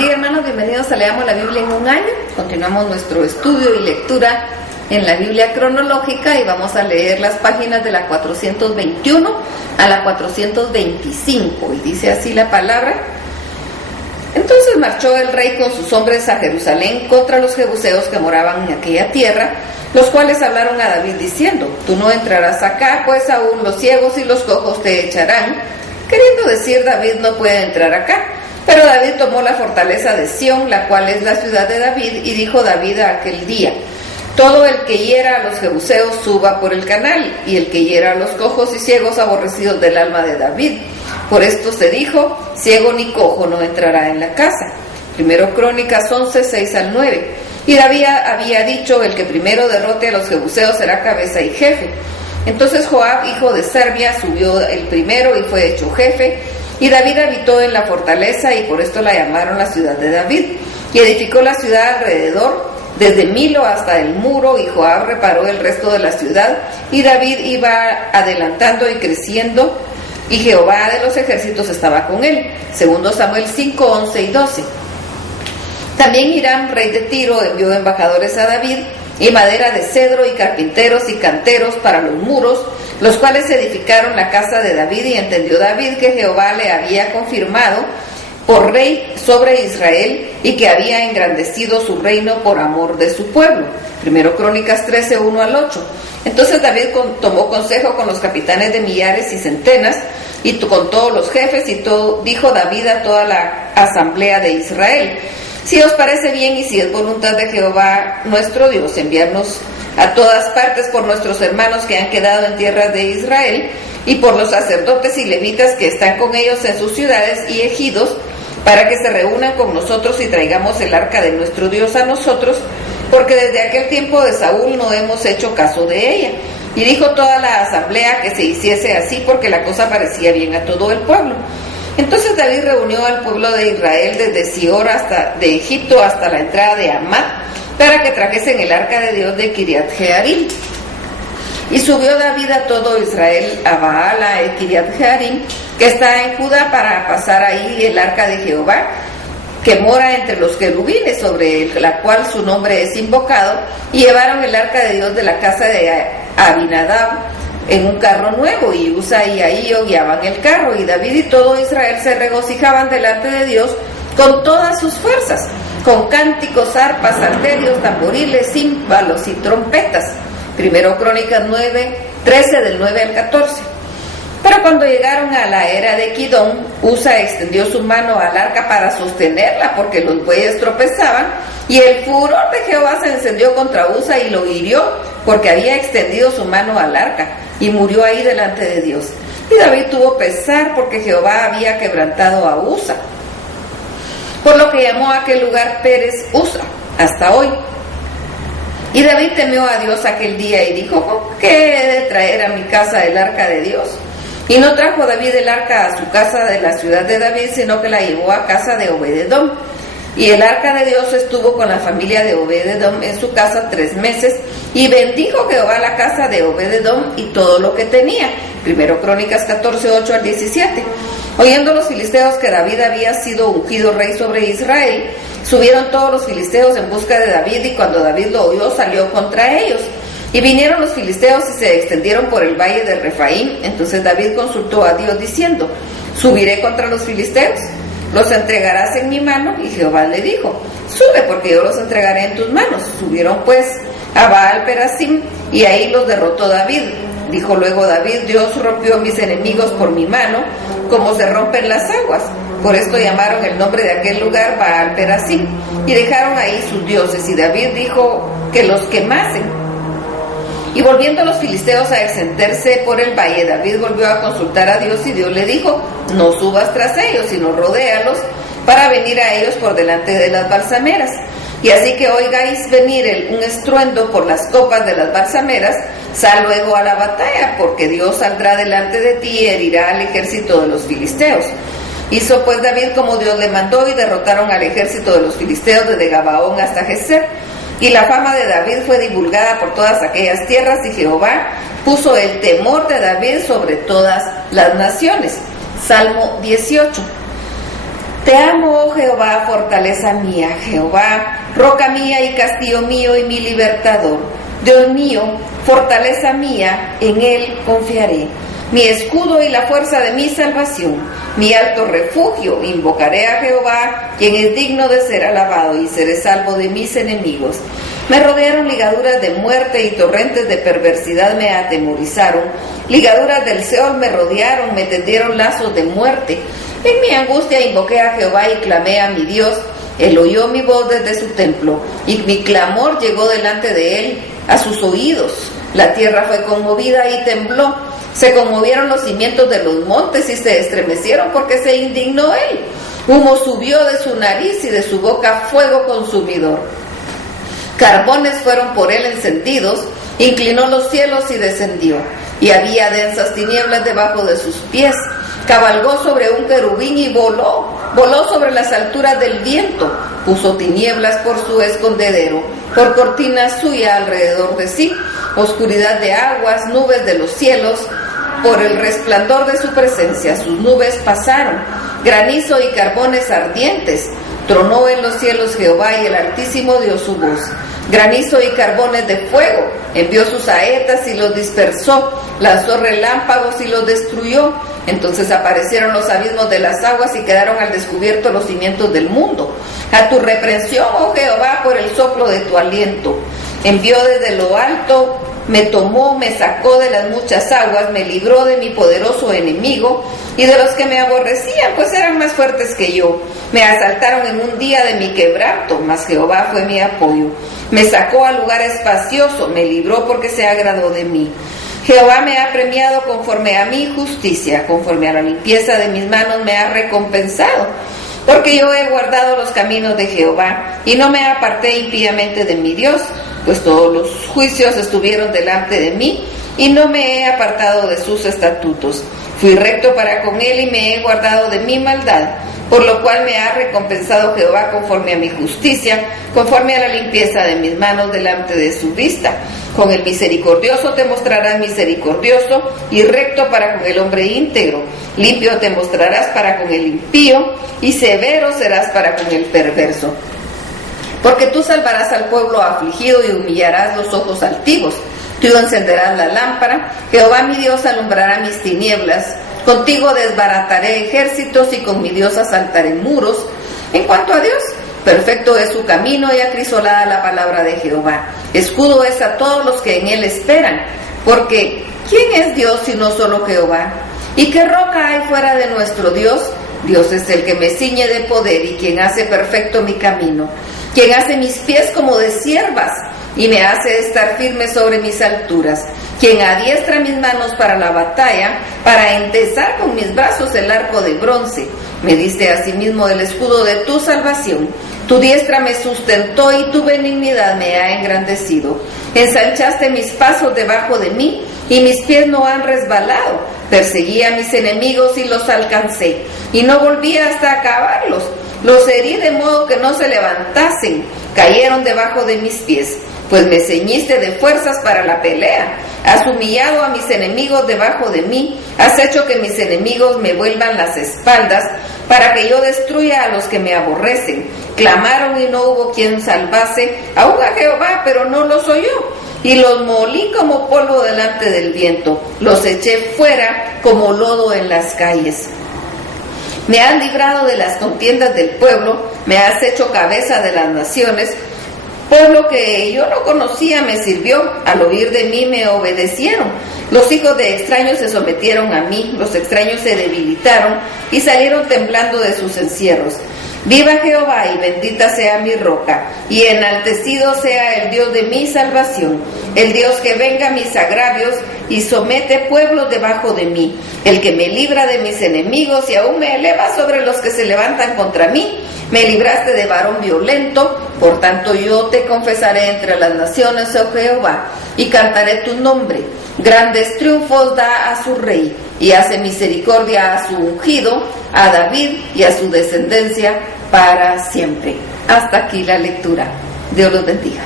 bendiga, hermanos, bienvenidos a Leamos la Biblia en un año. Continuamos nuestro estudio y lectura en la Biblia cronológica y vamos a leer las páginas de la 421 a la 425 y dice así la palabra. Entonces marchó el rey con sus hombres a Jerusalén contra los jebuseos que moraban en aquella tierra, los cuales hablaron a David diciendo: tú no entrarás acá, pues aún los ciegos y los cojos te echarán. Queriendo decir, David no puede entrar acá. Pero David tomó la fortaleza de Sión, la cual es la ciudad de David, y dijo David a aquel día: todo el que hiera a los jebuseos suba por el canal, y el que hiera a los cojos y ciegos aborrecidos del alma de David. Por esto se dijo: ciego ni cojo no entrará en la casa. Primero Crónicas 11, 6 al 9. Y David había dicho: el que primero derrote a los jebuseos será cabeza y jefe. Entonces Joab, hijo de Sarvia, subió el primero y fue hecho jefe. Y David habitó en la fortaleza, y por esto la llamaron la ciudad de David. Y edificó la ciudad alrededor, desde Milo hasta el muro, y Joab reparó el resto de la ciudad. Y David iba adelantando y creciendo, y Jehová de los ejércitos estaba con él. Segundo Samuel 5, 11 y 12. También Hiram, rey de Tiro, envió embajadores a David, y madera de cedro, y carpinteros y canteros para los muros, los cuales edificaron la casa de David. Y entendió David que Jehová le había confirmado por rey sobre Israel, y que había engrandecido su reino por amor de su pueblo. Primero Crónicas 13, 1 al 8. Entonces David tomó consejo con los capitanes de millares y centenas, y con todos los jefes, y dijo David a toda la asamblea de Israel: si os parece bien y si es voluntad de Jehová nuestro Dios enviarnos a todas partes por nuestros hermanos que han quedado en tierras de Israel, y por los sacerdotes y levitas que están con ellos en sus ciudades y ejidos, para que se reúnan con nosotros y traigamos el arca de nuestro Dios a nosotros, porque desde aquel tiempo de Saúl no hemos hecho caso de ella. Y dijo toda la asamblea que se hiciese así, porque la cosa parecía bien a todo el pueblo. Entonces David reunió al pueblo de Israel desde Sior de Egipto hasta la entrada de Amat, para que trajesen el arca de Dios de Kiriat Jearim. Y subió David a todo Israel a Baala y Kiriat Jearim, que está en Judá, para pasar ahí el arca de Jehová, que mora entre los querubines, sobre la cual su nombre es invocado. Y llevaron el arca de Dios de la casa de Abinadab en un carro nuevo, y Usa y Ahío guiaban el carro. Y David y todo Israel se regocijaban delante de Dios con todas sus fuerzas, con cánticos, arpas, salterios, tamboriles, címbalos y trompetas. Primero Crónicas 9, 13 del 9 al 14. Pero cuando llegaron a la era de Kidón, Usa extendió su mano al arca para sostenerla, porque los bueyes tropezaban, y el furor de Jehová se encendió contra Usa y lo hirió, porque había extendido su mano al arca, y murió ahí delante de Dios. Y David tuvo pesar, porque Jehová había quebrantado a Usa, por lo que llamó a aquel lugar Pérez Usa hasta hoy. Y David temió a Dios aquel día y dijo: ¿qué he de traer a mi casa el arca de Dios? Y no trajo David el arca a su casa de la ciudad de David, sino que la llevó a casa de Obed-edom. Y el arca de Dios estuvo con la familia de Obed-edom en su casa 3 meses, y bendijo Jehová la casa de Obed-edom y todo lo que tenía. Primero Crónicas 14, 8 al 17. Oyendo los filisteos que David había sido ungido rey sobre Israel, subieron todos los filisteos en busca de David, y cuando David lo oyó, salió contra ellos. Y vinieron los filisteos y se extendieron por el valle de Refaim. Entonces David consultó a Dios diciendo: ¿subiré contra los filisteos? ¿Los entregarás en mi mano? Y Jehová le dijo: sube, porque yo los entregaré en tus manos. Subieron pues a Baal Perasim, y ahí los derrotó David. Dijo luego David: Dios rompió mis enemigos por mi mano, como se rompen las aguas. Por esto llamaron el nombre de aquel lugar Baal Perasim, y dejaron ahí sus dioses. Y David dijo que los quemasen. Y volviendo los filisteos a extenderse por el valle, David volvió a consultar a Dios, y Dios le dijo: no subas tras ellos, sino rodéalos, para venir a ellos por delante de las balsameras. Y así que oigáis venir un estruendo por las copas de las balsameras, sal luego a la batalla, porque Dios saldrá delante de ti y herirá al ejército de los filisteos. Hizo pues David como Dios le mandó, y derrotaron al ejército de los filisteos desde Gabaón hasta Geser. Y la fama de David fue divulgada por todas aquellas tierras, y Jehová puso el temor de David sobre todas las naciones. Salmo 18. Te amo, oh Jehová, fortaleza mía, Jehová, roca mía y castillo mío y mi libertador. Dios mío, fortaleza mía, en él confiaré. Mi escudo y la fuerza de mi salvación, mi alto refugio, invocaré a Jehová, quien es digno de ser alabado, y seré salvo de mis enemigos. Me rodearon ligaduras de muerte y torrentes de perversidad me atemorizaron. Ligaduras del Seol me rodearon, me tendieron lazos de muerte. En mi angustia invoqué a Jehová y clamé a mi Dios. Él oyó mi voz desde su templo, y mi clamor llegó delante de él a sus oídos. La tierra fue conmovida y tembló. Se conmovieron los cimientos de los montes y se estremecieron porque se indignó él. Humo subió de su nariz y de su boca fuego consumidor. Carbones fueron por él encendidos, inclinó los cielos y descendió. Y había densas tinieblas debajo de sus pies. Cabalgó sobre un querubín y voló sobre las alturas del viento. Puso tinieblas por su escondedero, por cortina suya alrededor de sí. Oscuridad de aguas, nubes de los cielos, por el resplandor de su presencia, sus nubes pasaron. Granizo y carbones ardientes. Tronó en los cielos Jehová y el Altísimo dio su voz. Granizo y carbones de fuego, envió sus saetas y los dispersó, lanzó relámpagos y los destruyó. Entonces aparecieron los abismos de las aguas y quedaron al descubierto los cimientos del mundo. A tu reprensión, oh Jehová, por el soplo de tu aliento. Envió desde lo alto, me tomó, me sacó de las muchas aguas, me libró de mi poderoso enemigo y de los que me aborrecían, pues eran más fuertes que yo. Me asaltaron en un día de mi quebranto, mas Jehová fue mi apoyo. Me sacó a lugar espacioso, me libró porque se agradó de mí. Jehová me ha premiado conforme a mi justicia, conforme a la limpieza de mis manos me ha recompensado. Porque yo he guardado los caminos de Jehová y no me aparté impíamente de mi Dios, pues todos los juicios estuvieron delante de mí y no me he apartado de sus estatutos. Fui recto para con él y me he guardado de mi maldad, por lo cual me ha recompensado Jehová conforme a mi justicia, conforme a la limpieza de mis manos delante de su vista. Con el misericordioso te mostrarás misericordioso y recto para con el hombre íntegro. Limpio te mostrarás para con el impío y severo serás para con el perverso. Porque tú salvarás al pueblo afligido y humillarás los ojos altivos. Tú encenderás la lámpara, Jehová mi Dios alumbrará mis tinieblas. Contigo desbarataré ejércitos y con mi Dios asaltaré muros. En cuanto a Dios, perfecto es su camino y acrisolada la palabra de Jehová. Escudo es a todos los que en él esperan. Porque ¿quién es Dios sino solo Jehová? ¿Y qué roca hay fuera de nuestro Dios? Dios es el que me ciñe de poder y quien hace perfecto mi camino. Quien hace mis pies como de ciervas y me hace estar firme sobre mis alturas. Quien adiestra mis manos para la batalla, para entesar con mis brazos el arco de bronce. Me diste asimismo el escudo de tu salvación. Tu diestra me sustentó y tu benignidad me ha engrandecido. Ensanchaste mis pasos debajo de mí y mis pies no han resbalado. Perseguí a mis enemigos y los alcancé y no volví hasta acabarlos. Los herí de modo que no se levantasen, cayeron debajo de mis pies. Pues me ceñiste de fuerzas para la pelea. Has humillado a mis enemigos debajo de mí. Has hecho que mis enemigos me vuelvan las espaldas, para que yo destruya a los que me aborrecen. Clamaron y no hubo quien salvase, aún a Jehová, pero no los oyó. Y los molí como polvo delante del viento. Los eché fuera como lodo en las calles. Me has librado de las contiendas del pueblo, me has hecho cabeza de las naciones. Pueblo que yo no conocía me sirvió, al oír de mí me obedecieron. Los hijos de extraños se sometieron a mí, los extraños se debilitaron y salieron temblando de sus encierros. Viva Jehová y bendita sea mi roca, y enaltecido sea el Dios de mi salvación, el Dios que venga a mis agravios y somete pueblos debajo de mí, el que me libra de mis enemigos y aún me eleva sobre los que se levantan contra mí. Me libraste de varón violento, por tanto yo te confesaré entre las naciones, oh Jehová, y cantaré tu nombre. Grandes triunfos da a su rey, y hace misericordia a su ungido, a David y a su descendencia para siempre. Hasta aquí la lectura. Dios los bendiga.